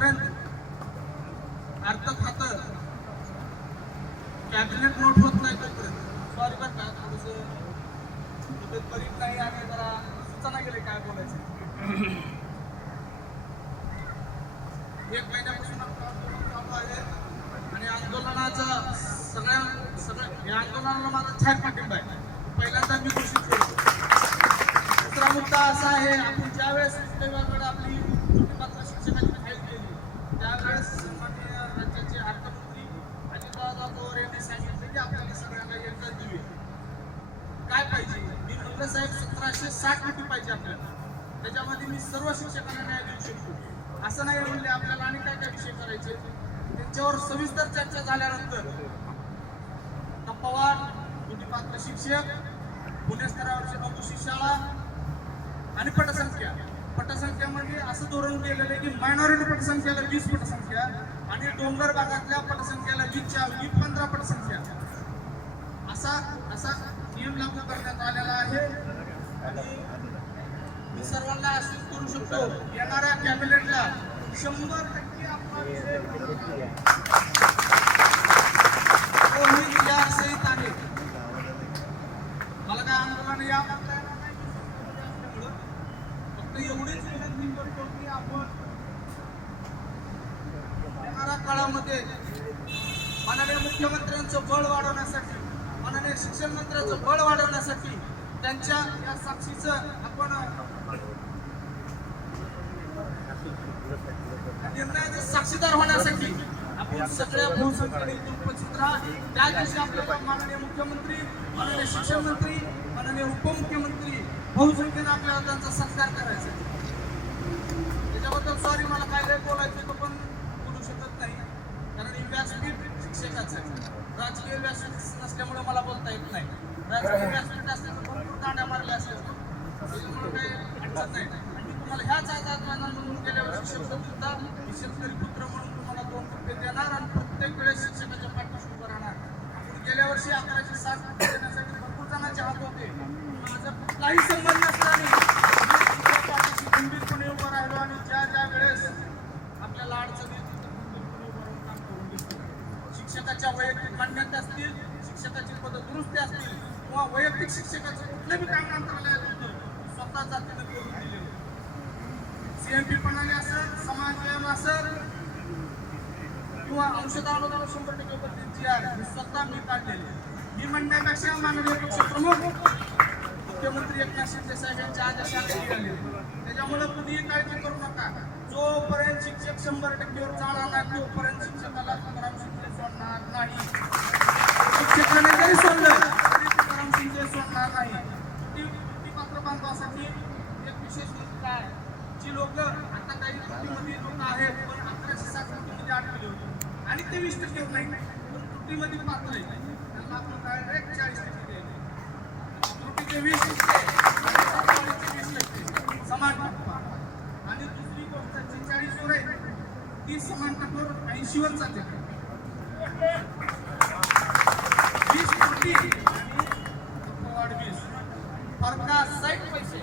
जोपर्यंत अर्थ खात कॅबिनेट नोट होत नाही तोपर्यंत. सॉरी बरं का थोडस तब्येत बरी नाही आणि जरा सुचना गेले काय बोलायचं. एक महिन्यापासून चालू आहे आणि आंदोलनाचा सगळ्या सगळ्या या आंदोलनाला माझा छान पाठिंबा आहे. पहिल्यांदा मी घोषित केलं. दुसरा मुद्दा असा आहे आपण ज्यावेळेस आपली पात्र शिक्षकाची फाईल केली त्यावेळेस सन्माननीय राज्याचे अर्थमंत्री अजितदादा पवार यांनी सांगितलं की आपल्याला सगळ्यांना एकदा दिली काय पाहिजे मी म्हणलं एकशे साठ कोटी पाहिजे आपल्याला. त्याच्यामध्ये मी सर्व शिक्षकांना न्याय देऊ शकतो. असं नाही म्हणले आपल्याला आणि काय काय विषय करायचे? त्यांच्यावर सविस्तर चर्चा झाल्यानंतर पवार पात्र शिक्षक पुणे स्तरावरची नवोशी शाळा आणि पटसंख्या. पटसंख्यामध्ये म्हणजे असं धोरण केलेलं आहे की मायनॉरिटी पटसंख्याला वीस पटसंख्या आणि डोंगर भागातल्या पटसंख्याला वीसच्या वी पंधरा पटसंख्या. असा असा नियम लागू करण्यात आलेला आहे. मी सर्वांना आश्वस्त करू शकतो येणाऱ्या कॅबिनेटला शंभर टक्के आपला विषय तो आहे मला काय आंदोलन या म्हणता येणार नाही. फक्त एवढीच विनंती करतो की आपण येणाऱ्या काळामध्ये माननीय मुख्यमंत्र्यांचं बळ वाढवण्यासाठी माननीय शिक्षण मंत्र्यांचं बळ वाढवण्यासाठी त्यांच्या या साक्षीचं आपण निर्णयाचे साक्षीदार होण्यासाठी आपण सगळ्या बहुसंख्येने उपस्थित राहा. त्या दिवशी आपल्याला माननीय मुख्यमंत्री माननीय शिक्षण मंत्री माननीय उपमुख्यमंत्री बहुसंख्येने आपल्याला त्यांचा सत्कार करायचा त्याच्याबद्दल सॉरी मला काय काय बोलायचं तो पण बोलू शकत नाही. कारण ही व्यासपीठ शिक्षकाचं राजकीय व्यासपीठ नसल्यामुळे मला बोलता येत नाही. राजकीय व्यासपीठ असल्याचं भरपूर दांड्या मारल्या असल्याचं त्याच्यामुळे काही अडचण नाही आणि मी तुम्हाला ह्याच आजाद म्हणून गेल्यावर वर्षी शब्द शेतकरी पुत्र म्हणून तुम्हाला दोन रुपये देणार आणि प्रत्येक वेळेस शिक्षकाच्या पाठीशी उभं राहणार. आपण गेल्या वर्षी अकराशे सात देण्यासाठी भरपूर जणांचे हात होते. माझा कुठलाही संबंध नसताना मी तुमच्या पाठीशी गंभीरपणे उभं राहिलो आणि ज्या ज्या वेळेस आपल्याला अडचणी येतील, तर खंबीरपणे उभं राहून काम करून घेतलं. शिक्षकाच्या वैयक्तिक मान्यता असतील शिक्षकाची पद दुरुस्ती असतील किंवा वैयक्तिक शिक्षकाचं कुठलं बी काम मंत्रालयात होतं स्वतः जातीनं करून दिलेलं सीएमपी प्रणाली असेल समाज व्यायाम असेल किंवा औषध अनुदान शंभर टक्के पद्धती जी आहे ही स्वतः मी काढलेली मी म्हणण्यापेक्षा माननीय पक्षप्रमुख मुख्यमंत्री एकनाथ शिंदे साहेब यांच्या आदेशाने ही आली त्याच्यामुळे कुणीही काळजी करू नका. जोपर्यंत शिक्षक शंभर टक्केवर जाणार नाही तोपर्यंत शिक्षकाला तुकाराम शिंदे सोडणार नाही. शिक्षकाने जरी सोडलं तरी तुकाराम शिंदे सोडणार नाही. ती पात्र बांधवासाठी एक विशेष गोष्ट आहे. जी लोक आता काही त्रुटीमध्ये लोक आहेत पण अकराशे सात कोटीमध्ये अडकले होते आणि ते वीस टक्के नाही पण त्रुटीमध्ये पात्र आहे. त्यांना आपण डायरेक्ट चाळीस टक्के द्यायचे त्रुटीचे वीस टक्के वीस टक्के. समान आणि दुसरी गोष्ट जी चाळीसवर आहे ती समान टक्कर ऐंशीवर चालते. वीस कोटी आणि वाढ वीस. फरका साठ पैसे.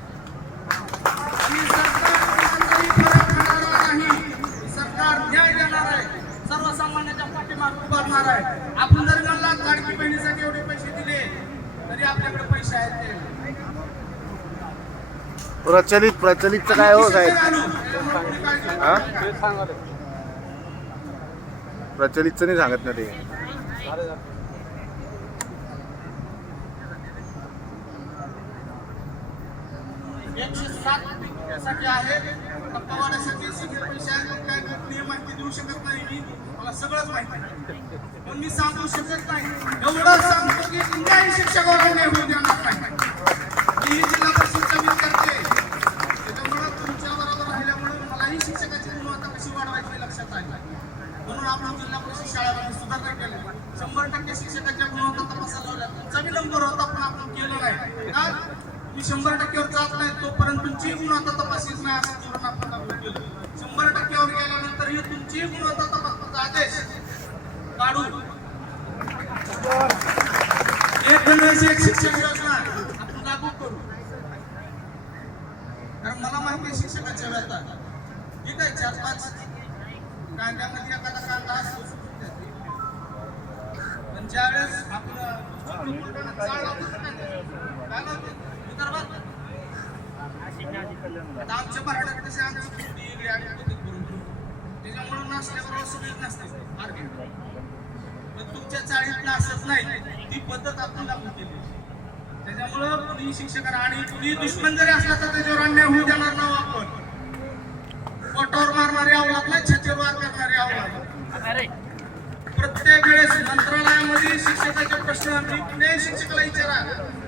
उभारणार आहे. आपण जर म्हणला लाडकी बहिणीसाठी एवढे पैसे दिले तरी आपल्याकडे पैसे आहेत ते. प्रचलित प्रचलितचं काय हो साहेब. प्रचलितचं नाही सांगत ना ते. एकशे सात साठी आहे. टप्पावाड्यासाठी सगळे पैसे आहेत. काय नियम माहिती देऊ शकत नाही. मला सगळंच माहिती पण मी सांगू शकत नाही. एवढं सांगतो की कुठल्याही शिक्षकाला होऊ देणार नाही. मी ही जिल्हा परिषदचा विद्यार्थी आहे त्याच्यामुळं तुमच्या बरोबर राहिल्यामुळे मलाही शिक्षकाची गुणवत्ता कशी वाढवायची हे लक्षात आली म्हणून आपण जिल्हा परिषद शाळेमध्ये सुधारणा केल्या शंभर टक्के शिक्षकाच्या गुणवत्ता तपासायला लावल्या तुमचा बी नंबर होता पण आपण केलं नाही. का? मी शंभर टक्केवर जात नाही तोपर्यंत तुमची गुणवत्ता तपासीच नाही असं धोरण आपण केलं. शंभर टक्क्यावर गेल्यानंतर ही तुमची गुणवत्ता तपासण्याचा आदेश काढू एक एक शिक्षण योजना आपण लागू करू. कारण मला माहिती आहे शिक्षकाच्या व्यथा ठीक आहे चार पाच कांद्यामध्ये एखादा कांदा असतो. पण ज्यावेळेस आपण चाळ लावतो काय लावतो? विदर्भात. आता आमच्या मराठ्यात कसे आमची आणि करून त्याच्यामुळे नाचल्याबरोबर सगळेच नसते पण तुमच्या चाळीत नाचत नाही ती पद्धत आपण लागू केली. त्याच्यामुळं कुणी शिक्षकांना आणि कुणी दुश्मन जरी असला तर त्याच्यावर अन्याय होऊ देणार नाही आपण. पोटावर मारणारे अवलाद नाही छातीवर वार करणारे अवलाद प्रत्येक वेळेस मंत्रालयामध्ये शिक्षकाचे प्रश्न मी कुठल्याही शिक्षकाला विचारा.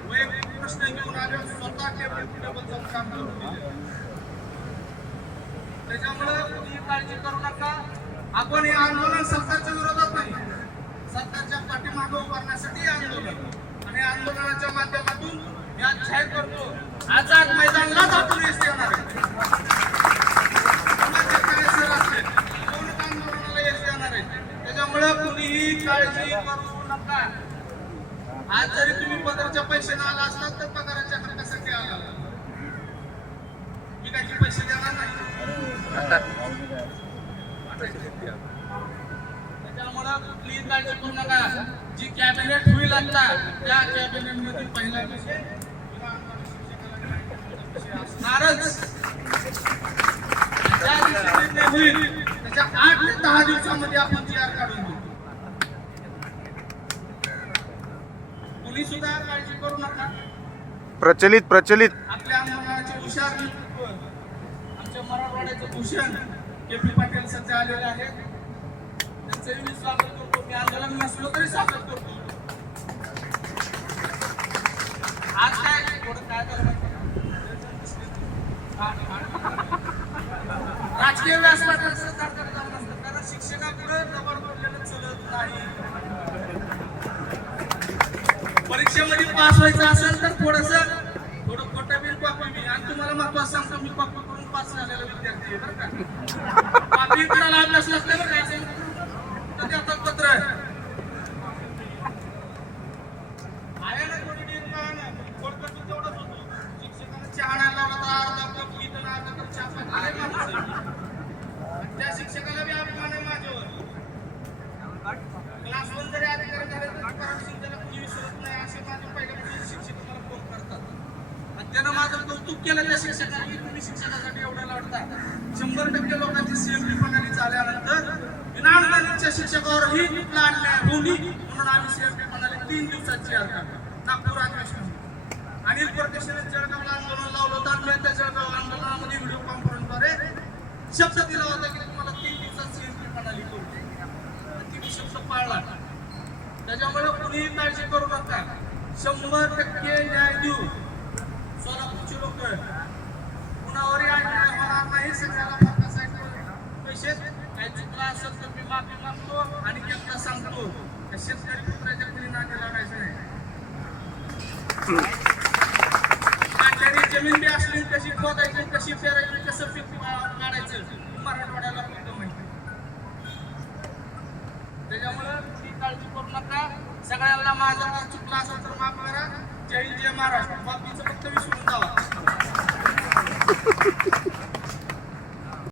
वैयक्तिक प्रश्न घेऊन आले स्वतः टेबल टेबल जाऊन काम करून दिले त्याच्यामुळं तुम्ही काळजी करू नका. आपण हे आंदोलन सरकारच्या विरोधात नाही. सरकारच्या पाठीमागे उभारण्यासाठी आंदोलन आणि आंदोलनाच्या माध्यमातून या आज जाहीर करतो आझाद मैदानला जातो यश देणार आहे आंदोलनाला यश देणार आहे त्याच्यामुळं कुणीही काळजी करू नका. आज जरी तुम्ही पगाराच्या पैशाने आला असलात तर पगाराच्या खर्चासाठी आला. मी काही पैसे देणार नाही. त्याच्यामुळं कुठलीही काळजी करू नका. जी कॅबिनेट होईल आता त्या कॅबिनेटमध्ये पहिला विषय असणारच. होईल. त्याच्या आठ ते दहा दिवसामध्ये आपण आर काढून देऊ कुणी सुद्धा काळजी करू नका. प्रचलित प्रचलित. आपल्या आंदोलनाचे हुशार. आमच्या मराठवाड्याचे भूषण के पी पाटील सध्या आलेले आहेत. त्यांचंही मी स्वागत करतो. मी आंदोलन नसलो तरी स्वागत करतो. आज काय थोडं काय झालं राजकीय व्यासपीठात सरकार करत नसतं कारण शिक्षकाकडे दबाव पडलेलं चलत नाही. परीक्षेमध्ये पास व्हायचं असेल तर थोडस थोडं खोटं बिल पापा बी आणि तुम्हाला महत्वाचं सांगतो मी पापा करून पास झालेला विद्यार्थी आहे बरं का. पापी करायला अभ्यास नसते बरं का केलं त्या शिक्षकांनी तुम्ही शिक्षणासाठी एवढं लढता शंभर टक्के लोकांची सीएमपी प्रणाली झाल्यानंतर शिक्षकावर शिक्षकावरही कुठला अन्याय होऊ नये म्हणून आम्ही सीएमपी म्हणाले तीन दिवसाची आज नागपूर अधिवेशन अनिल परदेशाने जळगावला आंदोलन लावलं होतं. आणि त्या जळगाव आंदोलनामध्ये व्हिडिओ कॉन्फरन्सद्वारे शब्द दिला होता की तुम्हाला तीन दिवसात सीएमपी म्हणाली करू ती शब्द पाळला. त्याच्यामुळे कुणीही काळजी करू नका. शंभर टक्के न्याय देऊ. सोलापूरचे लोक माझा चुकला असेल तर माफ करा जय जय महाराष्ट्र. बाकीचं फक्त विसरून जावा.